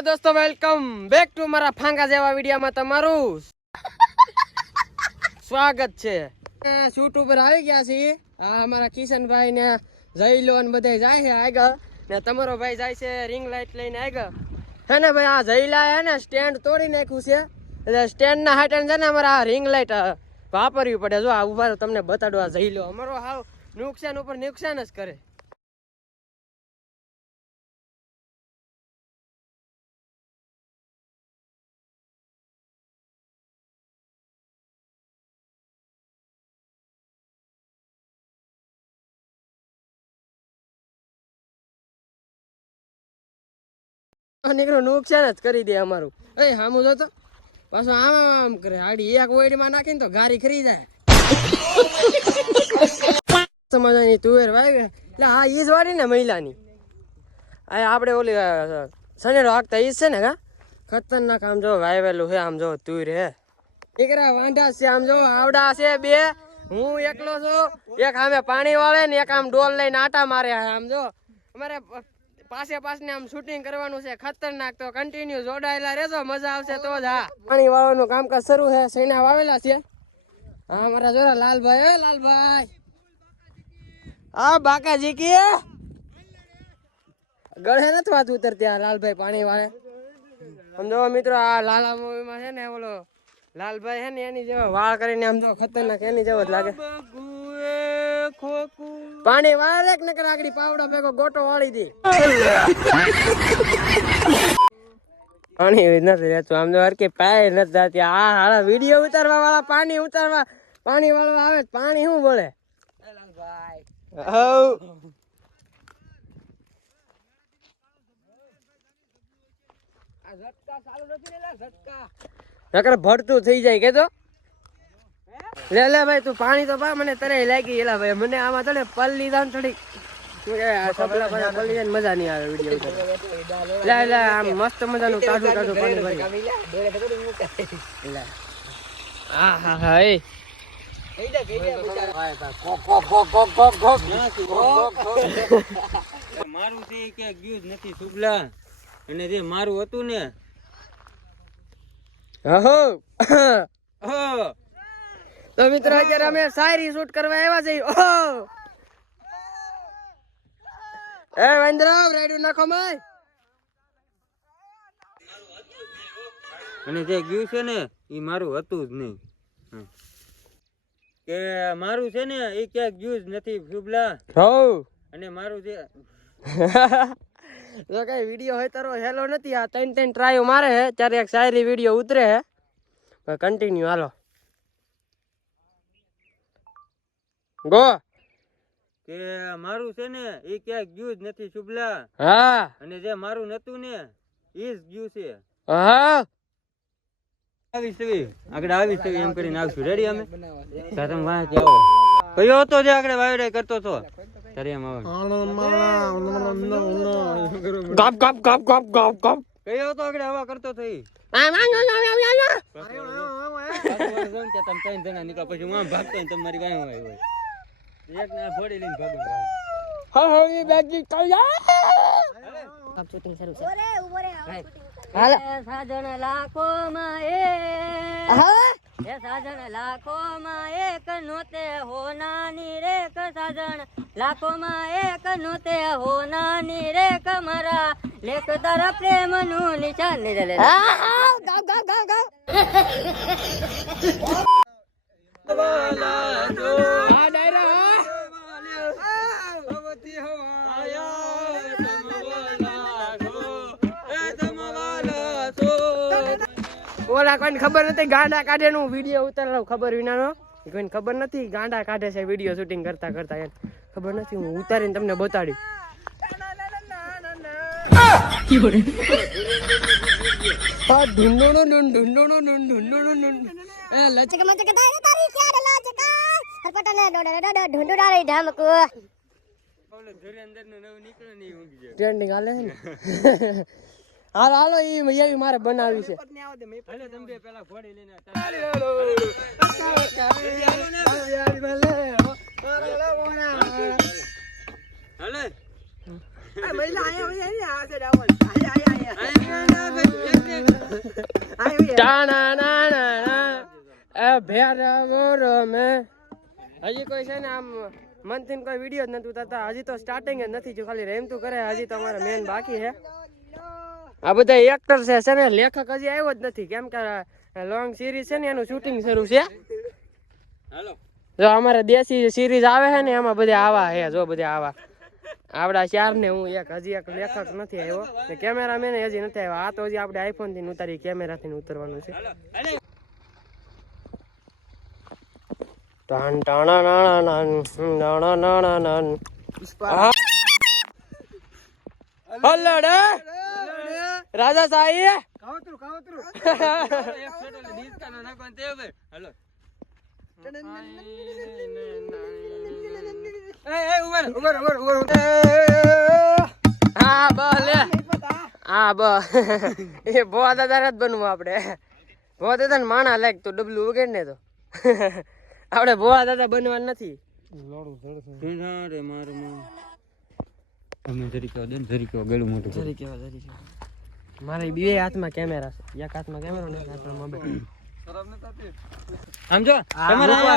Hello દોસ્તો, welcome back to મારા ફાંગા જેવા વિડીયોમાં તમારું સ્વાગત છે। શૂટ ઉપર આવી ગયા છીએ। આ અમારા કિશનભાઈ ને જયલો ને બધા જાય છે આગળ, ને તમારો ભાઈ જાય છે રિંગ લાઈટ લઈને આગળ। હે ને ભાઈ, આ જયલા હે ને સ્ટેન્ડ તોડી નાખ્યું છે, એટલે સ્ટેન્ડ ના હાટે છે ને અમારે આ રિંગ લાઈટ વાપરવી પડે। જો આ ઉભા તમને બતાડો, આ જયલો અમારો હાવ નુકસાન ઉપર નુકસાન જ કરે। નીકળો નુકસાન જ કરી દે અમારું। એ હામું જો તો પાછું આમ કરે, આડી એક ઓઈડમાં નાખીને તો ગારી ખરી જાય। મજાની તુવેર વાવી, એટલે હા ઈ જ વાળી ને મહિલાની। આ આપણે ઓલી સનેડો હાકતા ઈ જ છે ને? કા ખતરનાક આમ જો વાવેલું છે, આમ જો તુર હે દીકરા વાંઢા છે, આમ જો આવડા છે બે, હું એકલો છું। એક આમે પાણી વાળે ને એક આમ ડોલ લઈને આટા મારે। આમ જો અમારે પાસે ને આમ શૂટિંગ કરવાનું છે ખતરનાક, તો કન્ટિન્યુ જોડાયેલા રહેજો, મજા આવશે તો જ। હા, પાણી વાળવાનું કામકાજ શરૂ છે, સૈના વાવેલા છે। હા મારા જોરા લાલભાઈ, હે લાલભાઈ, હા બાકાજી કે ગળે નથી વાત ઉતરતી આ લાલભાઈ પાણી વાળે। સમજો મિત્રો, આ લાલા મૂવીમાં છે ને ઓલો લાલભાઈ છે ને એની જેવો વાળ કરીને આમ જો ખતરનાક એની જેવો જ લાગે। પાણી વાળે ને આગળ પાવડા ભેગો ગોટો વાળી દી। પાણી નથી રહેતું, આમ જો હરકે પાય નથી જાતી। આ હારા વિડીયો ઉતારવા વાળા પાણી ઉતારવા પાણી વાળવા આવે, પાણી શું બોલે લાલભાઈ? નકર ભરતું થઈ જાય કે તો લે લે ભાઈ, તું પાણી તો પા, મને તરે લાગી એલા ભાઈ, મને આમાં તને પલ લીધા ને થોડીક મજા નહીં આવે વિડીયો। લે લે આમ મસ્ત મજાનું કાઢું કાઢું પાણી ભરી। હા હા હા, એ મારું છે કે ગયું જ નથી શુભલા, અને જે મારું હતું ને તો મિત્રો અત્યારે અમે શાયરી શૂટ કરવા આવ્યા છીએ। એ વંદરાવ રેડી નાખો માય, અને જે ગયું છે ને એ મારું હતું જ નહીં, કે મારું છે ને એ ક્યાંક ગયું જ નથી શુભલા। અને મારું જે જો કઈ વિડીયો હોય તારો હેલો નથી, આ 3 ટ્રાય મારે હે ત્યારે એક શાયરી વિડીયો ઉતરે હે, કન્ટિન્યુ હાલો ગો। કે મારું છે ને એ ક્યાંક ગયું જ નથી શુભલા, હા, અને જે મારું નતું ને એ જ ગયું છે। હા આગળ આવી એમ કરીને આવશું, રેડી? અમે તમે વાહ કે આવો કયો હતો જે આગળ વાયડે કરતો હતો ત્યારે એમ આવે ગપ ગપ ગપ ગપ ગપ ગપ કયો હતો આગળ હવા કરતો હતો ઈ તમે 3 જણા નીકળ્યા પછી હું આમ ભાગતો ને તમારી વાય હોય એક ના ફોડી લઈને ભાગો। હા હા, એ બેગી શૂટિંગ શરૂ છે। ઓરે ઉભરે હાલ સાજણ લાખો માં એ સાજણ લાખો માં એક નોતે હોનાની રે સાજણ લાખો માં એક નોતે હોનાની રે કમરા લેખ દર પ્રેમ નું નિશાન ને લે ગાવ ગાવ ગાવ ગાવ વાલા જો આ ડાયરા ઓલા કોઈને ખબર નથી ગાંડા કાઢે નું વિડીયો ઉતારવાનો, ખબર વિનાનો કોઈને ખબર નથી ગાંડા કાઢે છે વિડીયો શૂટિંગ કરતા કરતા, એને ખબર નથી, હું ઉતારીને તમને બતાડી। ટ્રેન્ડિંગ હાલે છે ને હાલો હાલો, એ મારે બનાવી છે। ટાણા ના ના એ ભેરા મોરો મે હજી કોઈ છે ને આમ મનથી કોઈ વિડીયો જ નતું થતા હજી તો સ્ટાર્ટિંગ જ નથી જો ખાલી રેમતું કરે હજી તો અમારે મેન બાકી છે આ બધા એક્ટર છે ને લેખક હજી આવ્યો જ નથી કેમ કે લોંગ સિરીઝ છે ને એનું શૂટિંગ શરૂ છે હાલો જો અમારે દેશી સિરીઝ આવે છે ને એમાં બધા આવા હે જો બધા આવા આપડા ચાર ને હું હજી એક લેખક નથી આવ્યો ને કેમેરામેન હજી નથી આવ્યો આ તો હજી આપણે આઈફોન થી ઉતારી કેમેરા થી ઉતરવાનું છે ટાણ ટાણા નાણા નાણા નાણા નાણા હલ્લડે રાજા સાઈ કાવતરું ડિસ્કાનો નાખવાનું તે ભાઈ હાલો હા બલે હા બ એ બહુ દાદા જ બનવું આપડે બહુ દાદા માણા લાગ તો ડબલું વગેરે ને તો આપડે બહુ દાદા બનવા નથી મારે બે હાથમાં કેમેરા છે એક હાથમાં કેમેરો ને એક હાથમાં મોબાઈલ સમજો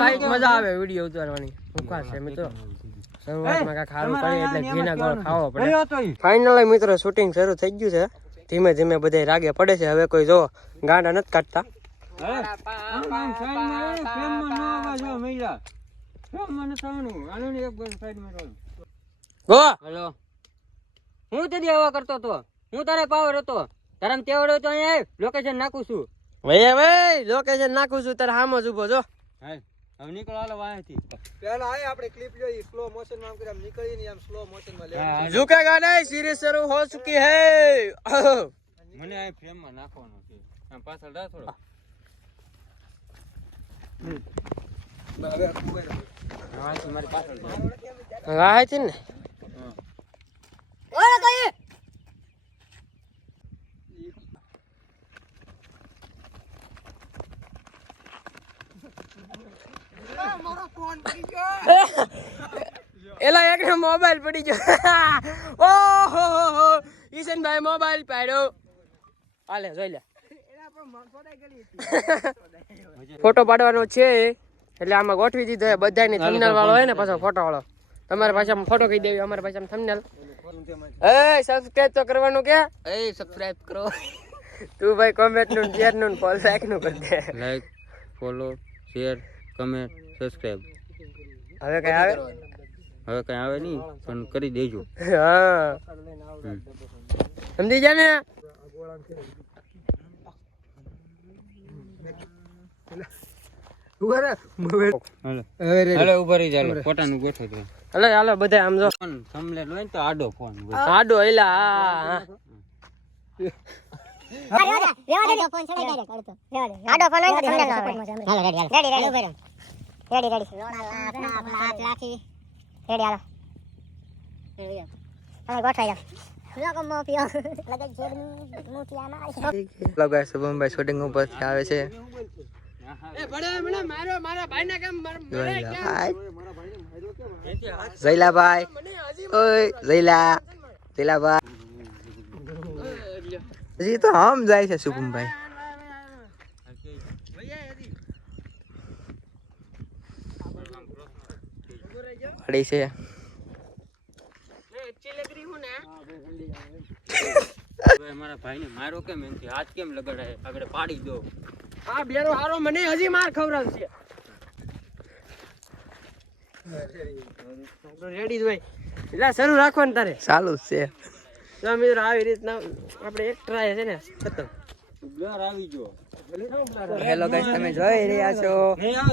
કઈક મજા આવે વિડીયો ઉતારવાની મુકાશ છે મિત્રો શરૂઆતમાં કાંઈક સારું કરીએ એટલે ઘીના ગોળ ખાવો પડે ફાઇનલી મિત્રો શૂટિંગ શરૂ થઈ ગયું છે ધીમે ધીમે બધા રાગે પડે છે હવે કોઈ જો ગાંડા નથી કાઢતા ગો હેલો હું તે આવા કરતો તો હું તારે પાવર હતો તારા તેવડો તો અહીંયા લોકેશન નાખું છું ભાઈ લોકેશન નાખું છું તારે હામો જ ઉભો જો હવે નીકળો હાલો વાંચી પહેલા આય આપણે ક્લિપ જોઈ સ્લો મોશન માં આમ નીકળી ને આમ સ્લો મોશન માં લેવાનું ઝુકેગા નહીં सीरीज शुरू हो चुकी है મને આ ફ્રેમ માં નાખવાનો છે આમ પાછળ રા થોડો મારી પાછળ વાહ છે ને ઓરે કઈ એલા એક ને મોબાઈલ પડી ગયો ઓહો ઈશનભાઈ મોબાઈલ પાડ્યો હાલે જોઈ લે ફોટો પાડવાનો છે એટલે આમાં ગોઠવી દીધો બધાની થંબનેલ વાળો હોય ને પાછો ફોટો વાળો તમારે પાછા ફોટો કહી દેવી અમારે પાછા થંબનેલ એ સબસ્ક્રાઇબ તો કરવાનું કે એ સબસ્ક્રાઇબ કરો તું ભાઈ કોમેન્ટ નું શેર નું ફોલો લાઈક નું કરી દે like follow share comment subscribe હવે કઈ આવે હવે કઈ આવે નહીં પણ કરી દેજો હા સમજી જા ને હાલો ઉભા રહી ચાલો ફોટાનું ગોઠવો તો હાલો હાલો બધા આમ જો ફોન થંબનેલ હોય ને તો આડો ફોન આડો એલા હા હેલો ગાઈસ શુભમભાઈ શૂટિંગ ઉપર આવે છે જયલાભાઈ ઓય જયલાભાઈ હજી તો આમ જાય છે શુભમભાઈ પડી છે મારા ભાઈને મારો કેમ એનથી હાથ કેમ લગાડાય આગળ પાડી દો આ બેરો હારો મને હજી માર ખવડાવશે રેડી જ હોય એટલે શરૂ રાખવાનું તારે ચાલુ જ છે તો મિત્રો આવી રીતના આપણે એક ટ્રાય છે ને ખતમ ઘર આવી ગયો હેલો ગાઈસ તમે જોઈ રહ્યા છો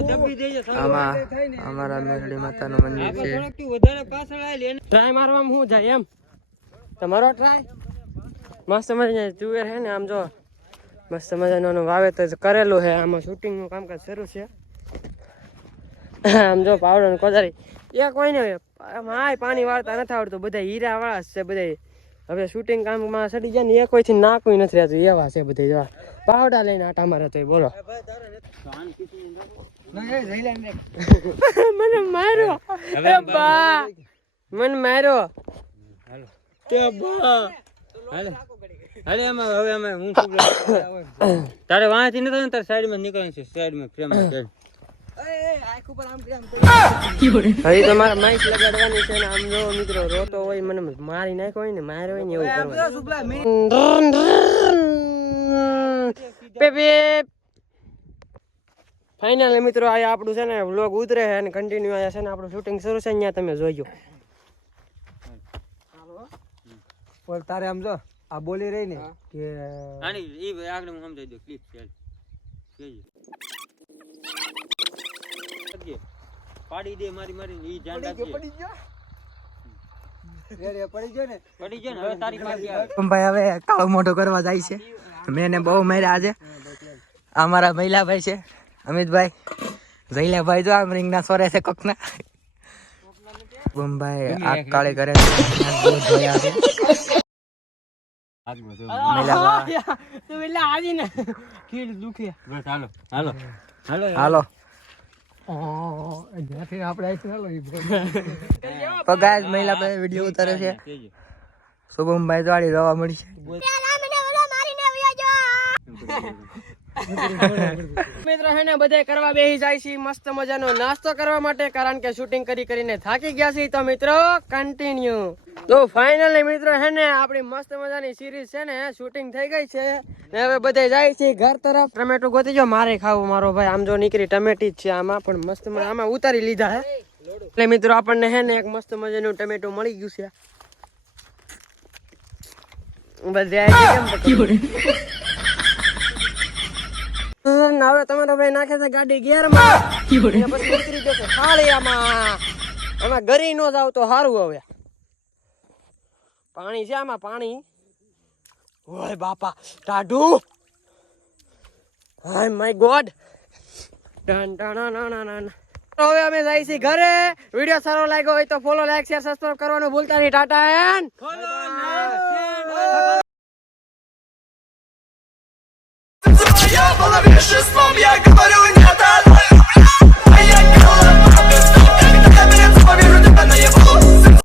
દબી દેજો આમાં અમારા મેરડી માતાનું મંદિર છે વધારે પાછળ આવેલી ટ્રાય મારવામાં શું જાય એમ તમારો ટ્રાય મસ્ત મજાની તુવેર છે ને આમ જો મસ્ત મજાનું વાવેતર કરેલું છે આમાં શૂટિંગનું કામકાજ શરૂ છે આમ જો પાવડો ને કોદારી એક હોય ને આમાં પાણી વાળતા નથી આવડતું બધા હીરા વાળા છે બધા હવે શૂટિંગ કામમાં સડી જાય ને એક કોઈથી નાકું નથી રહેતું એવા છે બધા જો પાવડા લઈને આટા મારે તો બોલો મને માર્યો એ બા મને માર્યો તે બા અરે એમાં હવે અમે હું તારે વાંચી નથી તારે સાઈડમાં નીકળવાનું છે સાઈડમાં ફ્રેમ હજી તો મારા માઇક લગાડવાની છે ને આમ જો મિત્રો રોતો હોય મને મારી નાખ્યો હોય ને માર્યો હોય ને એવું કરવાનું. ફાઇનલ મિત્રો આ આપણું છે ને વ્લોગ ઉતરે છે અને કન્ટિન્યુ આયા છે ને આપણું શૂટિંગ શરૂ છે અહીંયા તમે જોઈજો. પણ તારે આમ જો આ બોલી રહી ને કે આની ઈ આગળ હું સમજાઈ દઉં ક્લિપ છે પાડી દે મારી મારી ઈ જાન રાખજે પડી ગયો રે પડી ગયો ને પડી ગયો ને હવે તારી પાસે આવે ભાઈ હવે કાળો મોટો કરવા જાય છે. મેં એને બહુ માર્યા આજે. અમારા મહિલાભાઈ છે અમિતભાઈ જઈલાભાઈ જો આમ રીંગના સોરે છે કોકના. બમ્બાઈ આગ કાળી કરે છે. બસ હાલો હાલો હાલો હાલો જ્યાંથી આપણે આવીશું હાલો તો ગાય મહિલાભાઈ વિડીયો ઉતારે છે. શુભમભાઈ વાળી રવા મળી છે. મિત્રો હે ને બધે કરવા બેસી જાય છે મસ્ત મજાનો નાસ્તો કરવા માટે કારણ કે શૂટિંગ કરીને થાકી ગયા છે. તો મિત્રો કન્ટિન્યુ તો ફાઇનલી મિત્રો હે ને આપણી મસ્ત મજાની સિરીઝ છે ને શૂટિંગ થઈ ગઈ છે ને હવે બધે જાય છે ઘર તરફ. ટમેટો ગોતી જો મારે ખાવું મારો ભાઈ આમ જો નીકળી ટમેટી જ છે આમાં પણ મસ્ત આમાં ઉતારી લીધા હે એટલે મિત્રો આપણને હે ને એક મસ્ત મજાનું ટમેટો મળી ગયું છે. બધે કેમ હવે તમારો ભાઈ નાખે છે ગાડી ગિયરમાં પછી ઉતરી જશે થાળીયામાં. આમાં ગરી નો જાવ તો સારું. હવે પાણી છે આમાં પાણી. ઓય બાપા ટાઢું. હાય માય ગોડ. હવે અમે જાય છે ઘરે. વિડીયો સારો લાગ્યો હોય તો ફોલો લાઈક શેર સબસ્ક્રાઇબ કરવાનું ભૂલતા નહીં. ટાટા એન્ડ Я половина шестом, я говорю